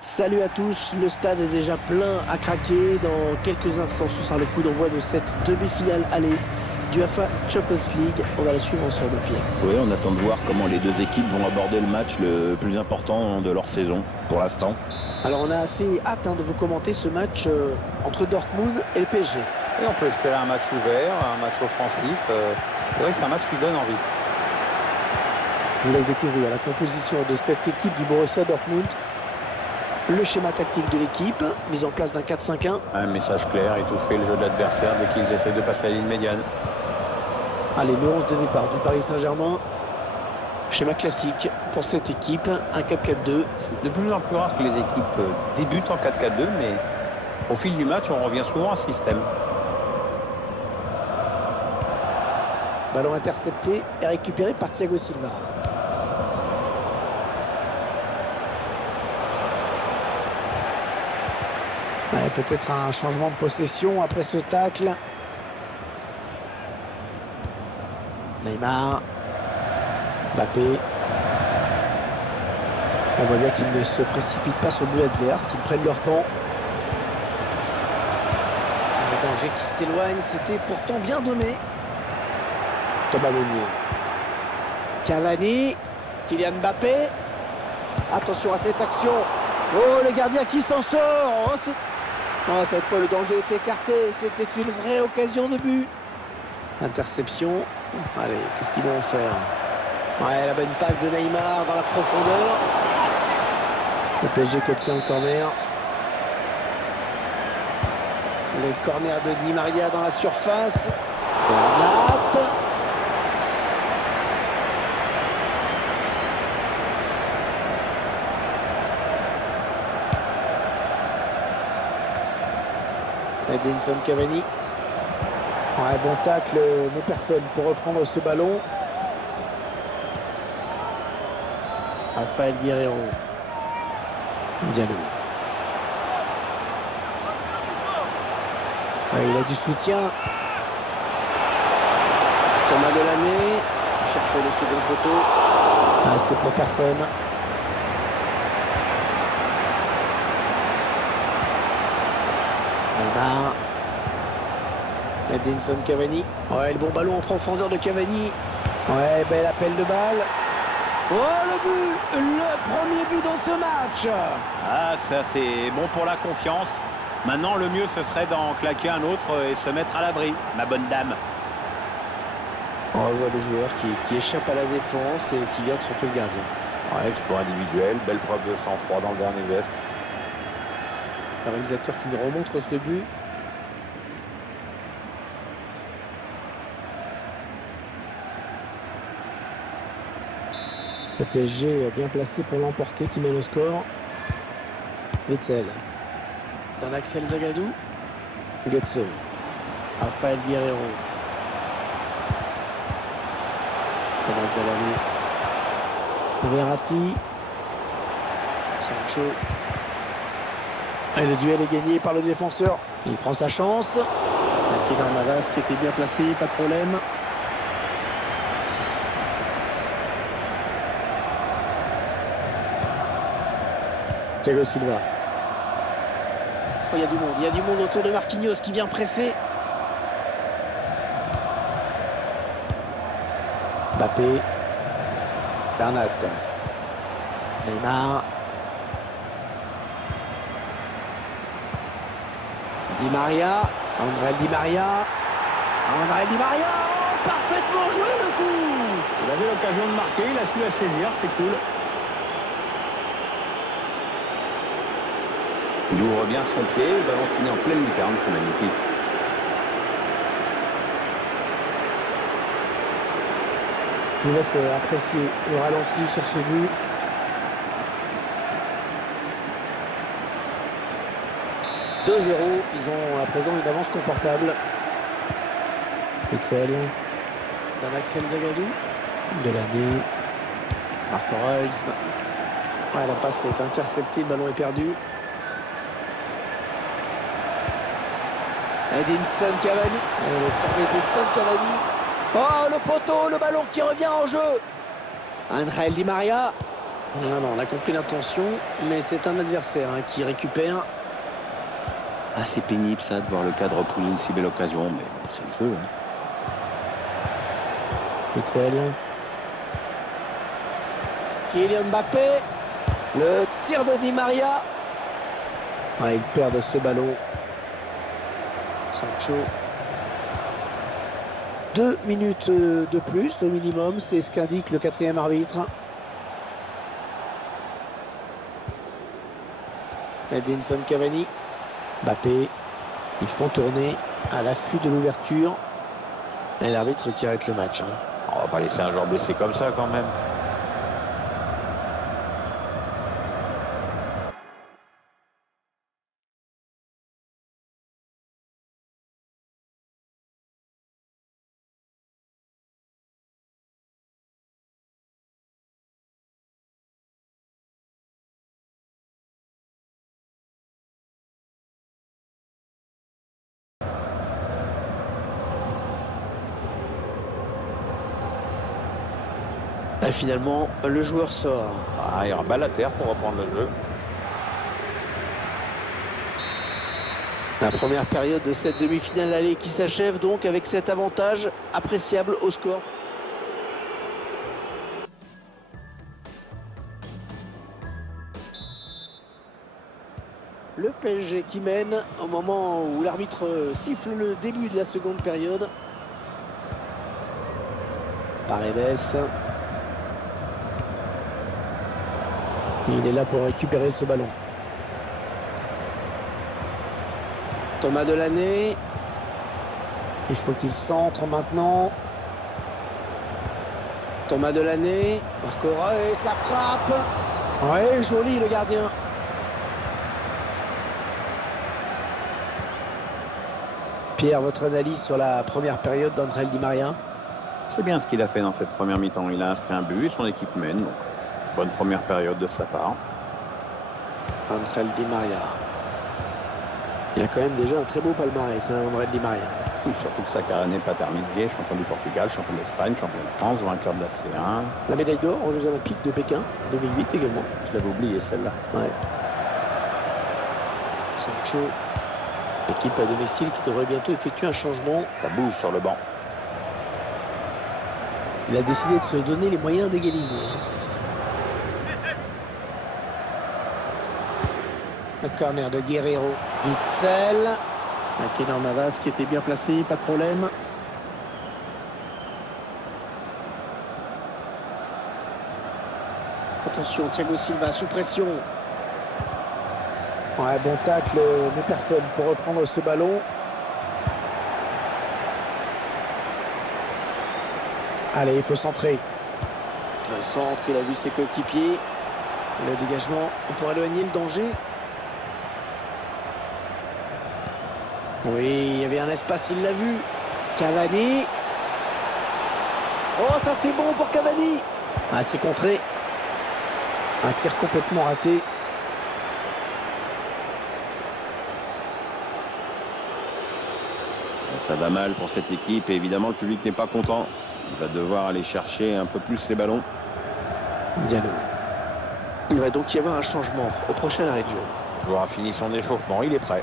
Salut à tous, le stade est déjà plein à craquer. Dans quelques instants, ce sera le coup d'envoi de cette demi-finale aller du UEFA Champions League. On va la suivre ensemble, Pierre. Oui, on attend de voir comment les deux équipes vont aborder le match le plus important de leur saison pour l'instant. Alors on a assez hâte de vous commenter ce match entre Dortmund et le PSG. Et on peut espérer un match ouvert, un match offensif. C'est vrai que c'est un match qui donne envie. Je vous laisse découvrir la composition de cette équipe du Borussia Dortmund. Le schéma tactique de l'équipe, mise en place d'un 4-5-1. Un message clair, étouffer le jeu de l'adversaire dès qu'ils essaient de passer à la ligne médiane. Allez, le 11 de départ du Paris Saint-Germain. Schéma classique pour cette équipe, un 4-4-2. C'est de plus en plus rare que les équipes débutent en 4-4-2, mais au fil du match, on revient souvent à ce système. Ballon intercepté et récupéré par Thiago Silva. Ouais, peut-être un changement de possession après ce tacle. Neymar. Mbappé. On voit bien qu'ils ne se précipitent pas sur le but adverse, qu'ils prennent leur temps. Le danger qui s'éloigne, c'était pourtant bien donné. Thomas Meunier. Cavani. Kylian Mbappé. Attention à cette action. Oh, le gardien qui s'en sort. Oh, cette fois, le danger est écarté. C'était une vraie occasion de but. Interception. Allez, qu'est-ce qu'ils vont en faire? Ouais, la bonne passe de Neymar dans la profondeur. Le PSG qui obtient le corner. Le corner de Di Maria dans la surface. Bernat. Edinson Cavani. Ouais, bon tacle, mais personne pour reprendre ce ballon. Rafael Guerreiro. Diallo. Ouais, il a du soutien. Thomas Delaney. Cherche le second poteau. Ah, c'est pour personne. Neymar. Edinson Cavani. Ouais, le bon ballon en profondeur de Cavani. Ouais, bel appel de balle. Oh, le but! Le premier but dans ce match. Ah, ça c'est bon pour la confiance. Maintenant, le mieux, ce serait d'en claquer un autre et se mettre à l'abri, ma bonne dame. On voit le joueur qui échappe à la défense et qui vient tromper le gardien. Ouais, exploit individuel, belle preuve de sang-froid dans le dernier geste. Le réalisateur qui nous remontre ce but. Le PSG est bien placé pour l'emporter, qui mène au score. Witzel. D'un Axel Zagadou. Götze. Rafael Guerreiro. Thomas Delaney. Verratti. Sancho. Et le duel est gagné par le défenseur. Il prend sa chance. Keylor Navas qui était bien placé, pas de problème. Thiago Silva. Oh, il y a du monde autour de Marquinhos qui vient presser. Mbappé. Bernat. Neymar. Di Maria. André Di Maria. Oh, parfaitement joué le coup. Il avait l'occasion de marquer, il a su la saisir, c'est cool. Il ouvre bien son pied, le ballon finit en pleine lucarne, c'est magnifique. Je vous laisse apprécier le ralenti sur ce but. « 2-0, ils ont à présent une avance confortable. Witzel. D'un Axel Zagadou. Delaney. Marco Reus. Ouais, la passe est interceptée, le ballon est perdu. Edinson Cavani. Et le tir d'Edinson Cavani. Oh, le poteau, le ballon qui revient en jeu. André Di Maria. Non, non, on a compris l'intention, mais c'est un adversaire qui récupère. Ah, c'est pénible ça de voir le cadre pouler une si belle occasion, mais bon, c'est le feu. Hein. Witsel. Kylian Mbappé. Le tir de Di Maria. Ah, ils perdent ce ballon. Sancho. 2 minutes de plus au minimum, c'est ce qu'indique le 4e arbitre. Edinson Cavani. Mbappé. Ils font tourner à l'affût de l'ouverture. Et l'arbitre qui arrête le match. On va pas laisser un joueur blessé comme ça quand même. Et finalement, le joueur sort. Ah, il y aura balle à terre pour reprendre le jeu. La première période de cette demi-finale allée qui s'achève donc avec cet avantage appréciable au score. Le PSG qui mène au moment où l'arbitre siffle le début de la seconde période. Paredes. Il est là pour récupérer ce ballon. Thomas Delaney. Il faut qu'il centre maintenant. Thomas Delaney. Marco Reus, la frappe. Ouais, joli le gardien. Pierre, votre analyse sur la première période d'André Di Maria? C'est bien ce qu'il a fait dans cette première mi-temps. Il a inscrit un but et son équipe mène. Donc, bonne première période de sa part. André Di Maria. Il a quand même déjà un très beau palmarès, André Di Maria. Oui, surtout que sa carrière n'est pas terminée. Champion du Portugal, champion d'Espagne, champion de France, vainqueur de la C1. La médaille d'or aux Jeux Olympiques de Pékin, 2008 également. Je l'avais oublié celle-là. Ouais. Sancho. Équipe à domicile qui devrait bientôt effectuer un changement. Ça bouge sur le banc. Il a décidé de se donner les moyens d'égaliser. Le corner de Guerreiro. Witsel. Keylor Navas qui était bien placé, pas de problème. Attention, Thiago Silva sous pression. Ouais, bon tacle, mais personne pour reprendre ce ballon. Allez, il faut centrer. Le centre, il a vu ses coéquipiers. Et le dégagement pour éloigner le danger. Oui, il y avait un espace, il l'a vu. Cavani. Oh, ça c'est bon pour Cavani. Ah, c'est contré. Un tir complètement raté. Ça va mal pour cette équipe et évidemment le public n'est pas content. Il va devoir aller chercher un peu plus ses ballons. Diallo. Il va donc y avoir un changement au prochain arrêt de jeu. Le joueur a fini son échauffement, il est prêt.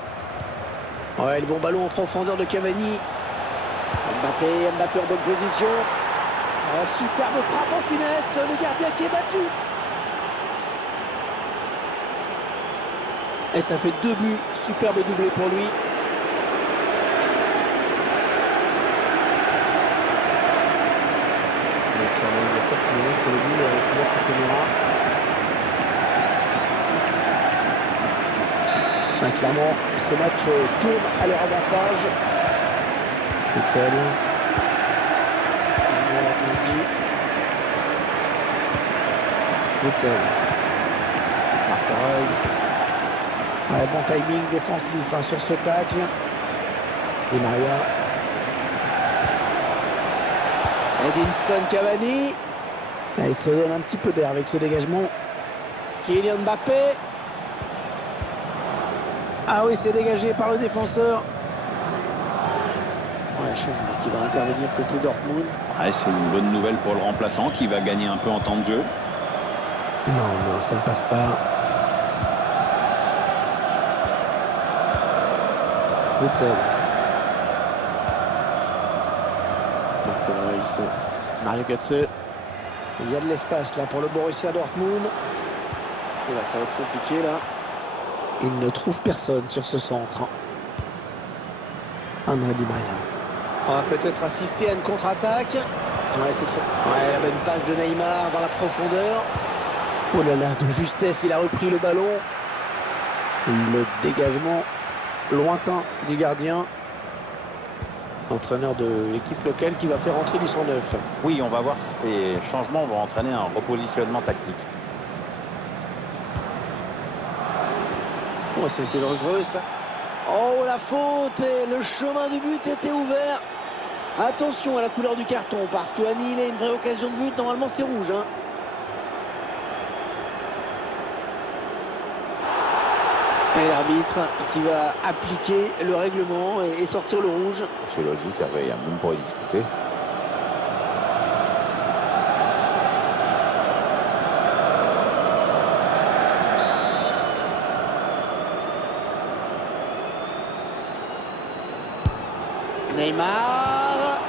Ouais, le bon ballon en profondeur de Cavani. Mbappé en bonne position. Oh, superbe frappe en finesse, le gardien qui est battu. Et ça fait 2 buts, superbe doublé pour lui. Notre réalisateur qui nous montre le but avec notre caméra. Clairement, ce match tourne à leur avantage. Witsel. Witsel. Marco Reus. Ouais, bon timing défensif sur ce tacle. Di Maria. Edinson Cavani. Il se donne un petit peu d'air avec ce dégagement. Kylian Mbappé. Ah oui, c'est dégagé par le défenseur. Ouais, changement qui va intervenir côté Dortmund. Ouais, c'est une bonne nouvelle pour le remplaçant qui va gagner un peu en temps de jeu. Non, ça ne passe pas. Witzel. Marco Reus. Mario Götze. Il y a de l'espace là pour le Borussia Dortmund. Et là, ça va être compliqué là. Il ne trouve personne sur ce centre. Di Maria. On va peut-être assister à une contre-attaque. Ouais, c'est trop. Ouais, la bonne passe de Neymar dans la profondeur. Oh là là, de justesse, il a repris le ballon. Le dégagement lointain du gardien. Entraîneur de l'équipe locale qui va faire entrer du 109. Oui, on va voir si ces changements vont entraîner un repositionnement tactique. Oh, c'était dangereux ça. Oh, la faute, et le chemin du but était ouvert. Attention à la couleur du carton parce que annihiler une vraie occasion de but, normalement c'est rouge. Hein. Et l'arbitre qui va appliquer le règlement et sortir le rouge. C'est logique, il n'y a même pas à discuter. Neymar.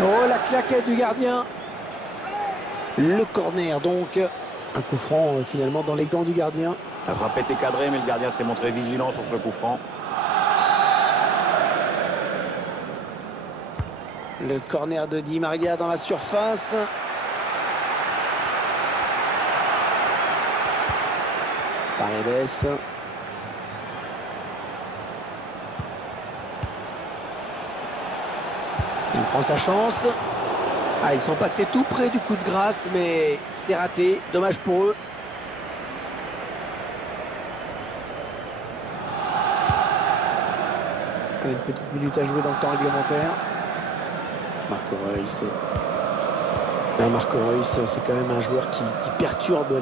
Oh, la claquette du gardien. Le corner donc. Un coup franc finalement dans les gants du gardien. La frappe était cadrée, mais le gardien s'est montré vigilant sur ce coup franc. Le corner de Di Maria dans la surface. Paredes. Il prend sa chance. Ah, ils sont passés tout près du coup de grâce, mais c'est raté. Dommage pour eux. Une petite minute à jouer dans le temps réglementaire. Marco Reus. Marco Reus, c'est quand même un joueur qui perturbe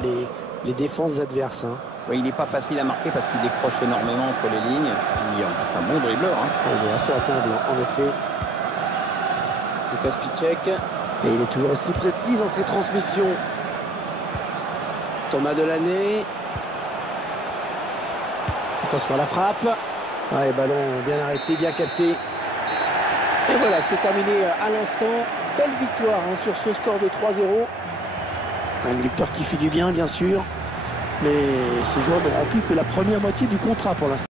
les défenses adverses. Hein. Oui, il n'est pas facile à marquer parce qu'il décroche énormément entre les lignes. Puis c'est un bon dribbleur. Hein. Il est assez atteindre, en effet. Lucas Piszczek. Et il est toujours aussi précis dans ses transmissions. Thomas Delaney. Attention à la frappe. Ouais, ballon bien arrêté, bien capté. Et voilà, c'est terminé à l'instant. Belle victoire hein, sur ce score de 3-0. Une victoire qui fait du bien, bien sûr. Mais ces joueurs n'auront plus que la première moitié du contrat pour l'instant.